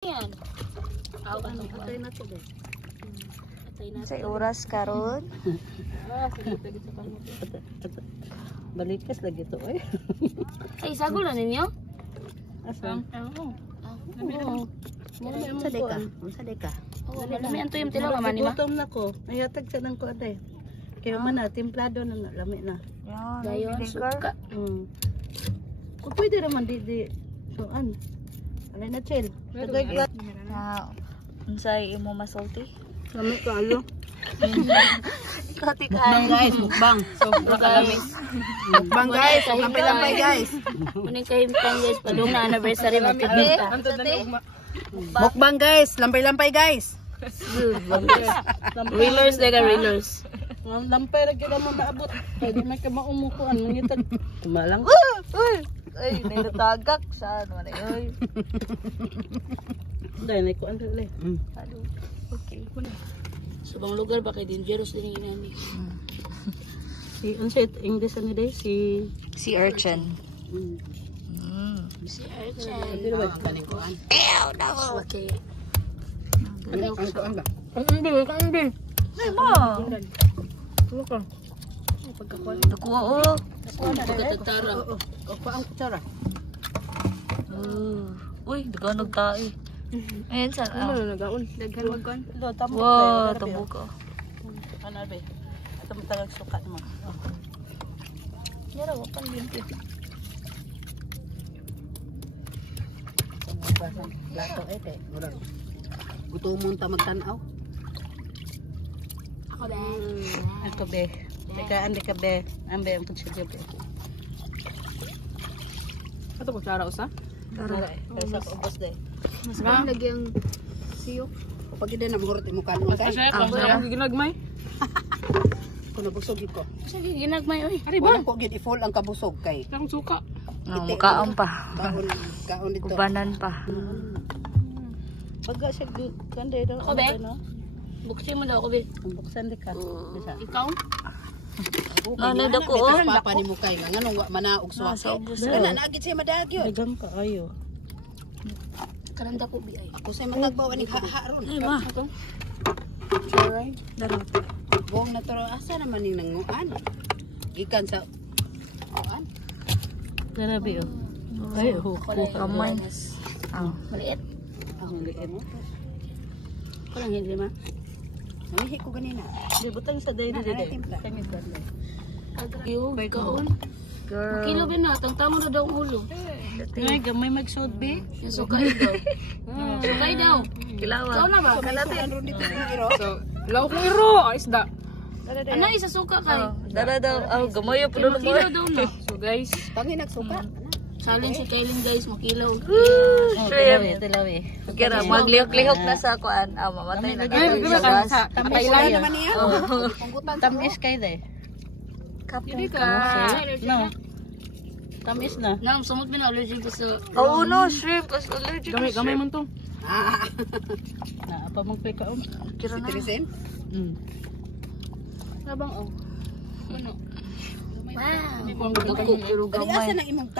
Yan. Ano, atay na to din. Atay na. Sa oras karon. Sige, sa kamo. Balikas lagi to, oy. Ay, sagol na ninyo? Asa? Sa deka. Sa deka. Oh, malami anto yung tilaw man ni ma. Gutom na ko. Ayatag sa nang ko atay. Kaya man na templado na lami na. Yan. Dayon suka. Kung pwede naman di soan. Alay na chill. Tagay ka. Unsay imo masulti? Lami ka alo. Kati Mukbang guys, mukbang. Sobra kalami. Mukbang guys, lampay-lampay guys. Muning kahimpang guys, padung na anniversary magkita. Mukbang guys, lampay-lampay guys. Reelers daga reelers. Lampay lagi naman maabot. Pwede may kamaumukuan, mangitag. Tumalang. Ay, ninatagak sa ano man ay. Dahil na ikuan rin. Okay. Subang lugar ba kay dangerous din yung inani. Si unsa English ano day si Si urchin. Si Archan. Pero wala kaning kuan. Okay. Ano kuan ba? Hindi. Ay mo. Tuwa ka. Nakuha oh. Pagkatatara. Kuan ang kutsara. Uy, daga nagtae. Ayan sa. Nagaon? Daghan magkuan. Wow, tabo ka. Ano ba? Ato mo talag sukat mo. Yara, wapan limpyo. Plato ete. Gutomon ta magtan-aw. Ako din. Ako be. Teka andi ka be. Ambe ang pagsidyo be. Ato ko tsara usa? Tara. Sa ubos day. Mas ba lagi ang siyok. Pag ide na mahurot imo kanon kay. Ang ginagmay. Kuno busog ko. sige ginagmay oy. Wala ko gid i-full ang kabusog kay. Ang suka. Makaon pa. Kaon dito. Ubanan pa. Pagka siya kanday daw. Ako, be? Buksin mo daw ako be. Buksan di ka. Bisa. Ikaw? Ano dako oh. Papa ni mo kay nganong wa manaog suwa. Kana naagit siya madagyo. Dagang ka ayo. Karanda ko bi ay. Ako say matagbaw ani haron. Ay ma. Alright. Daro. Buong na toro asa naman ning nanguan. Gikan sa kuan. Grabe oh. Ay ho. Kamay. Maliit. Ang liit. Ko lang hindi ma. Namihi ko ganina. Di butang sa day di day. Kami ba? Yo, kaon. Girl. Kilo ba na? Tangtamo na daw ang ulo. Ay gamay magsud be. Sukay daw. Sukay daw. Kilawa. Ikaw na ba? Ano dito iro? So, lauk ni ro, isda. Ano isa suka kay? Dara daw. Oh, gamoy po mo. Kilo daw na. So guys, Tangi nagsuka. Challenge si Kailin guys, makilaw. Shrimp. Tilawi. Kira maglihok-lihok na sa kuan. Mamatay na ay, kayo bigla sa ka gas. sa Thailand. naman niya. Tamis kay day. Hindi ka. No. Tamis na. Nang sumot na allergic ko sa Oh no, shrimp. As allergic. Gamay man to. Na apa mong peka om? Kira na. Trisin? Sabang oh. Ano? Wow. Dako pero Dali gamay. asa nang imong